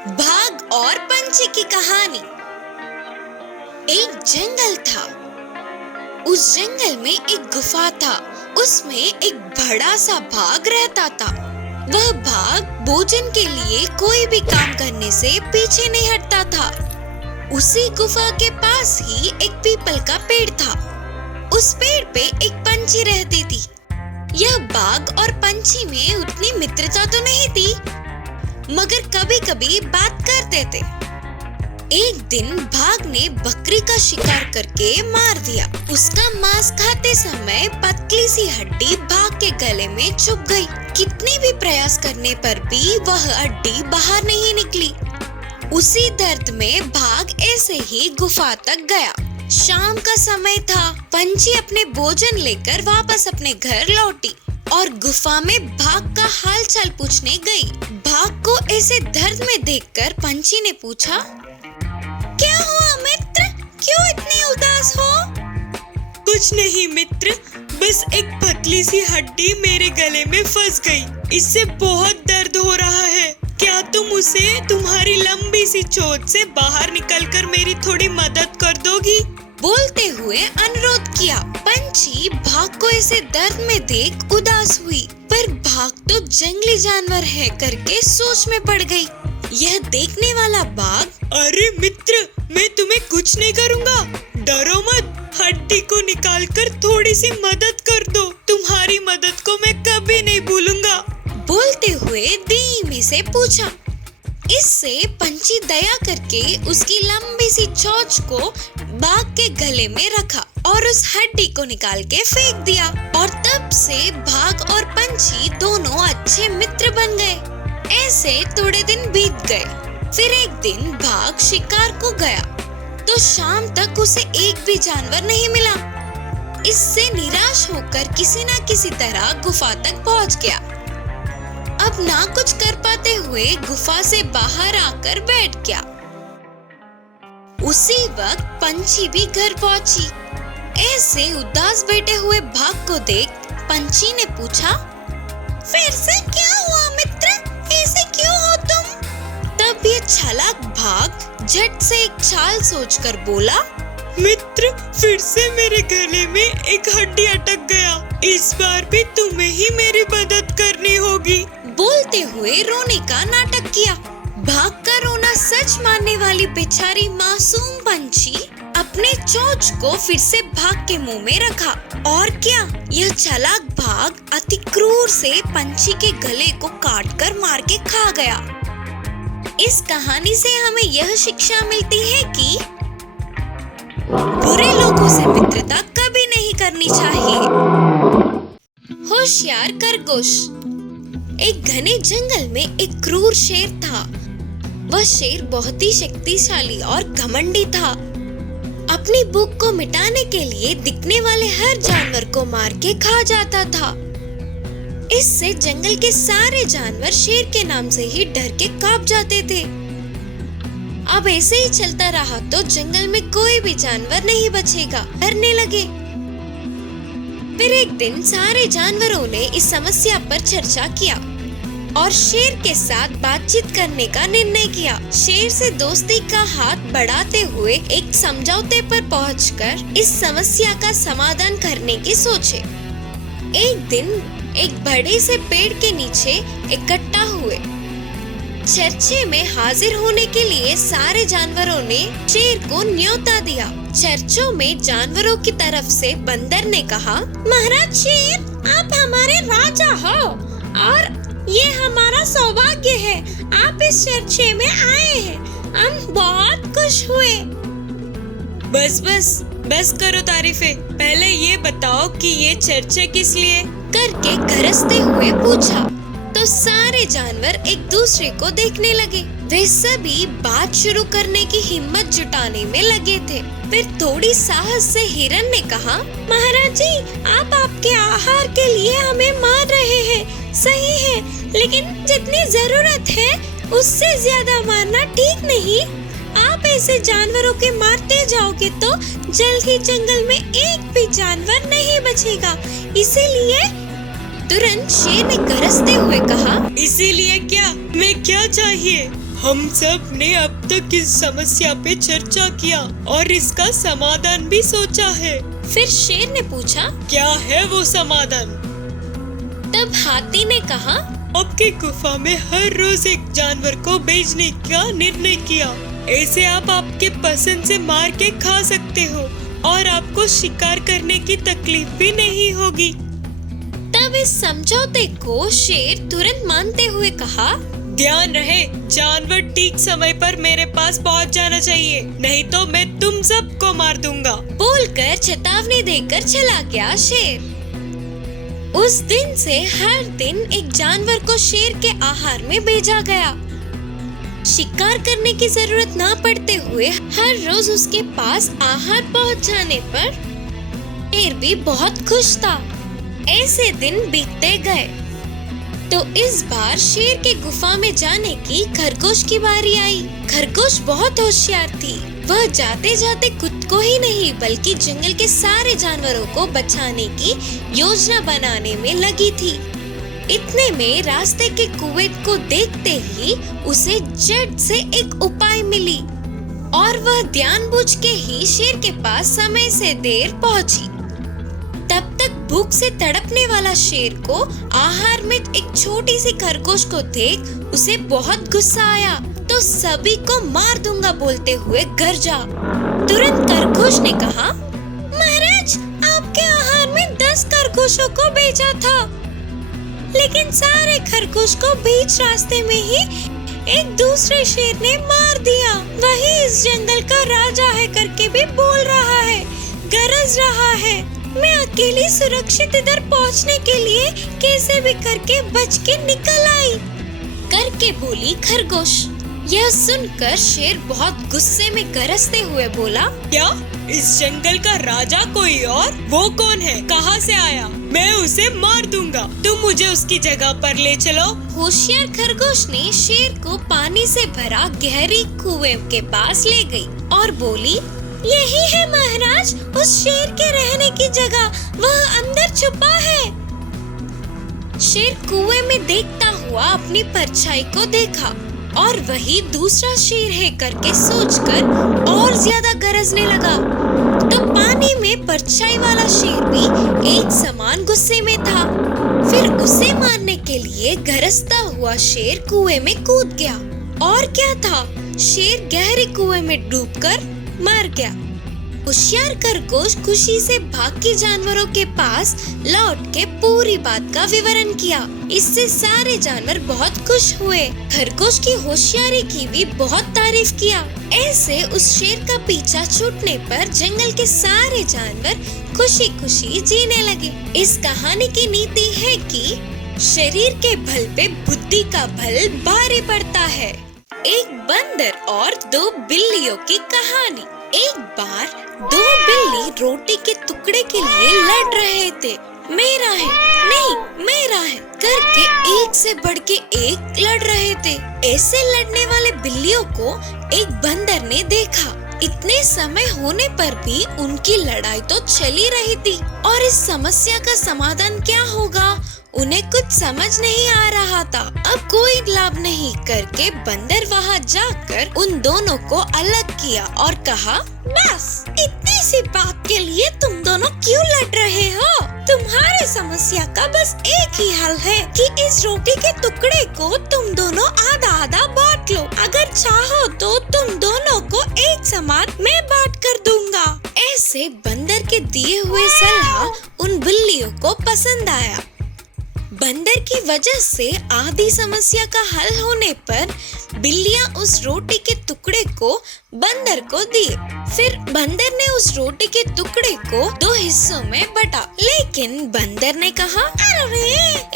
भाग और पंछी की कहानी। एक जंगल था। उस जंगल में एक गुफा था। उसमें एक बड़ा सा भाग रहता था। वह भाग भोजन के लिए कोई भी काम करने से पीछे नहीं हटता था। उसी गुफा के पास ही एक पीपल का पेड़ था। उस पेड़ पे एक पंछी रहती थी। यह बाघ और पंछी में उतनी मित्रता तो नहीं थी, मगर कभी-कभी बात करते थे। एक दिन बाघ ने बकरी का शिकार करके मार दिया। उसका मांस खाते समय पतली सी हड्डी बाघ के गले में चुभ गई। कितने भी प्रयास करने पर भी वह हड्डी बाहर नहीं निकली। उसी दर्द में बाघ ऐसे ही गुफा तक गया। शाम का समय था। पंछी अपने भोजन लेकर वापस अपने घर लौटी और गुफा में बाघ का हाल चाल पूछने गई। बाघ को ऐसे दर्द में देखकर पंछी ने पूछा, क्या हुआ मित्र, क्यों इतने उदास हो? कुछ नहीं मित्र, बस एक पतली सी हड्डी मेरे गले में फंस गई। इससे बहुत दर्द हो रहा है। क्या तुम उसे तुम्हारी लंबी सी चोंच से बाहर निकलकर मेरी थोड़ी मदद कर दोगी? बोलते हुए अनुरोध किया। पंछी बाघ को ऐसे दर्द में देख उदास हुई, पर बाघ तो जंगली जानवर है करके सोच में पड़ गई। यह देखने वाला बाघ, अरे मित्र, मैं तुम्हें कुछ नहीं करूँगा, डरो मत। हड्डी को निकालकर थोड़ी सी मदद कर दो। तुम्हारी मदद को मैं कभी नहीं भूलूंगा। बोलते हुए धीमे से पूछा। इससे पंछी दया करके उसकी लंबी सी चोंच को बाघ के गले में रखा और उस हड्डी को निकाल के फेंक दिया। और तब से बाघ और पंछी दोनों अच्छे मित्र बन गए। ऐसे थोड़े दिन बीत गए। फिर एक दिन बाघ शिकार को गया तो शाम तक उसे एक भी जानवर नहीं मिला। इससे निराश होकर किसी न किसी तरह गुफा तक पहुंच गया। अब ना कुछ कर पाते हुए गुफा से बाहर आकर बैठ गया। उसी वक्त पंछी भी घर पहुंची। ऐसे उदास बैठे हुए बाघ को देख पंछी ने पूछा, फिर से क्या हुआ मित्र, ऐसे क्यों हो तुम? तब ये चालाक बाघ झट से एक चाल सोचकर बोला, मित्र, फिर से मेरे गले में एक हड्डी अटक गया। इस बार भी तुम्हें ही मेरी मदद करनी होगी। बोलते हुए रोने का नाटक किया। बाघ का रोना सच मानने वाली बेचारी मासूम पंछी अपने चोंच को फिर से बाघ के मुंह में रखा। और क्या, यह चालाक बाघ अति क्रूर से पंछी के गले को काटकर मार के खा गया। इस कहानी से हमें यह शिक्षा मिलती है कि बुरे लोगों से मित्रता कभी नहीं करनी चाहिए। होशियार खरगोश। एक घने जंगल में एक क्रूर शेर था। वह शेर बहुत ही शक्तिशाली और घमंडी था। अपनी भूख को मिटाने के लिए दिखने वाले हर जानवर को मार के खा जाता था। इससे जंगल के सारे जानवर शेर के नाम से ही डर के कांप जाते थे। अब ऐसे ही चलता रहा तो जंगल में कोई भी जानवर नहीं बचेगा, डरने लगे। फिर एक दिन सारे जानवरों ने इस समस्या पर चर्चा किया और शेर के साथ बातचीत करने का निर्णय किया। शेर से दोस्ती का हाथ बढ़ाते हुए एक समझौते पर पहुंचकर इस समस्या का समाधान करने की सोचे। एक दिन एक बड़े से पेड़ के नीचे इकट्ठा हुए। चर्चे में हाजिर होने के लिए सारे जानवरों ने शेर को न्योता दिया। चर्चों में जानवरों की तरफ से बंदर ने कहा, महाराज शेर, आप हमारे राजा हो और ये हमारा सौभाग्य है, आप इस चर्चे में आए हैं। हम बहुत खुश हुए। बस करो तारीफें। पहले ये बताओ कि ये चर्चे किस लिए? करके गरजते हुए पूछा तो सारे जानवर एक दूसरे को देखने लगे। वे सभी बात शुरू करने की हिम्मत जुटाने में लगे थे। फिर थोड़ी साहस से हिरन ने कहा, महाराज जी, आप आपके आहार के लिए हमें मार रहे हैं, सही है, लेकिन जितनी जरूरत है उससे ज्यादा मारना ठीक नहीं। आप ऐसे जानवरों के मारते जाओगे तो जल्द ही जंगल में एक भी जानवर नहीं बचेगा। इसीलिए तुरंत शेर ने गरजते हुए कहा, इसीलिए क्या? मैं क्या चाहिए? हम सब ने अब तक इस समस्या पे चर्चा किया और इसका समाधान भी सोचा है। फिर शेर ने पूछा, क्या है वो समाधान? तब हाथी ने कहा, आपकी गुफा में हर रोज एक जानवर को बेचने का निर्णय किया। ऐसे आप आपके पसंद से मार के खा सकते हो और आपको शिकार करने की तकलीफ भी नहीं होगी। तब इस समझौते को शेर तुरंत मानते हुए कहा, ध्यान रहे, जानवर ठीक समय पर मेरे पास पहुंच जाना चाहिए, नहीं तो मैं तुम सबको मार दूंगा। बोलकर चेतावनी देकर चला गया शेर। उस दिन से हर दिन एक जानवर को शेर के आहार में भेजा गया। शिकार करने की जरूरत ना पड़ते हुए हर रोज उसके पास आहार पहुंच जाने पर शेर भी बहुत खुश था। ऐसे दिन बीतते गए तो इस बार शेर के गुफा में जाने की खरगोश की बारी आई। खरगोश बहुत होशियार थी। वह जाते जाते खुद को ही नहीं बल्कि जंगल के सारे जानवरों को बचाने की योजना बनाने में लगी थी। इतने में रास्ते के कुएं को देखते ही उसे झट से एक उपाय मिली और वह जानबूझ के ही शेर के पास समय से देर पहुंची। तब तक भूख से तड़पने वाला शेर को आहार में एक छोटी सी खरगोश को देख उसे बहुत गुस्सा आया तो सभी को मार दूंगा बोलते हुए घर जा। तुरंत खरगोश ने कहा, महाराज, आपके आहार में 10 खरगोशों को भेजा था, लेकिन सारे खरगोश को बीच रास्ते में ही एक दूसरे शेर ने मार दिया। वही इस जंगल का राजा है करके भी बोल रहा है, गरज रहा है। मैं अकेली सुरक्षित इधर पहुंचने के लिए कैसे भी करके बच के निकल आई करके बोली खरगोश। यह सुनकर शेर बहुत गुस्से में गरजते हुए बोला, क्या इस जंगल का राजा कोई और? वो कौन है? कहाँ से आया? मैं उसे मार दूंगा, तुम मुझे उसकी जगह पर ले चलो। होशियार खरगोश ने शेर को पानी से भरा गहरी कुएं के पास ले गई और बोली, यही है महाराज उस शेर के रहने की जगह, वह अंदर छुपा है। शेर कुएं में देखता हुआ अपनी परछाई को देखा और वही दूसरा शेर है करके सोचकर और ज्यादा गरजने लगा। तो पानी में परछाई वाला शेर भी एक समान गुस्से में था। फिर उसे मारने के लिए गरजता हुआ शेर कुएं में कूद गया और क्या था, शेर गहरे कुएं में डूबकर मर गया। होशियार खरगोश खुशी से बाकी जानवरों के पास लौट के पूरी बात का विवरण किया। इससे सारे जानवर बहुत खुश हुए। खरगोश की होशियारी की भी बहुत तारीफ किया। ऐसे उस शेर का पीछा छूटने पर जंगल के सारे जानवर खुशी खुशी जीने लगे। इस कहानी की नीति है कि शरीर के बल पे बुद्धि का बल भारी पड़ता है। एक बंदर और 2 बिल्लियों की कहानी। एक बार 2 बिल्ली रोटी के टुकड़े के लिए लड़ रहे थे। मेरा है, नहीं मेरा है करके एक से बढ़ के एक लड़ रहे थे। ऐसे लड़ने वाले बिल्लियों को एक बंदर ने देखा। इतने समय होने पर भी उनकी लड़ाई तो चली रही थी और इस समस्या का समाधान क्या होगा उन्हें कुछ समझ नहीं आ रहा था। अब कोई लाभ नहीं करके बंदर वहाँ जाकर उन दोनों को अलग किया और कहा, बस इतनी सी बात के लिए तुम दोनों क्यों लड़ रहे हो? तुम्हारी समस्या का बस एक ही हल है कि इस रोटी के टुकड़े को तुम दोनों आधा आधा बांट लो। अगर चाहो तो तुम दोनों को एक समान मैं बांट कर दूंगा। ऐसे बंदर के दिए हुए सलाह उन बिल्लियों को पसंद आया। बंदर की वजह से आधी समस्या का हल होने पर बिल्लियां उस रोटी के टुकड़े को बंदर को दिए। फिर बंदर ने उस रोटी के टुकड़े को 2 हिस्सों में बटा, लेकिन बंदर ने कहा, अरे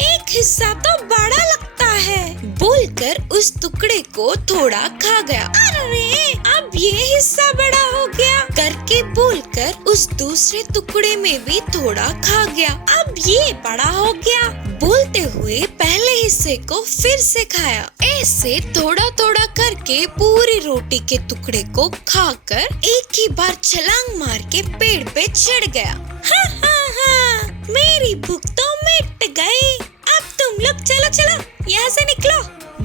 एक हिस्सा तो बड़ा लगता है, बोलकर उस टुकड़े को थोड़ा खा गया। अरे अब ये हिस्सा बड़ा हो गया करके बोलकर उस दूसरे टुकड़े में भी थोड़ा खा गया। अब ये बड़ा हो गया बोलते हुए पहले हिस्से को फिर से खाया। ऐसे थोड़ा थोड़ा करके पूरी रोटी के टुकड़े को खाकर एक ही बार छलांग मार के पेड़ पे चढ़ गया। हाँ हाँ हाँ, मेरी भूख तो मिट गई। अब तुम लोग चलो चलो यहाँ से निकलो,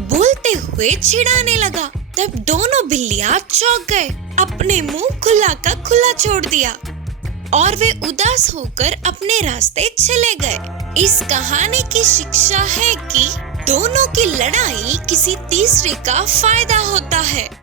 बोलते हुए चिढ़ाने लगा। तब दोनों बिल्लियां चौंक गए, अपने मुंह खुला का खुला छोड़ दिया और वे उदास होकर अपने रास्ते चले गए। इस कहानी की शिक्षा है कि दोनों की लड़ाई किसी तीसरे का फायदा होता है।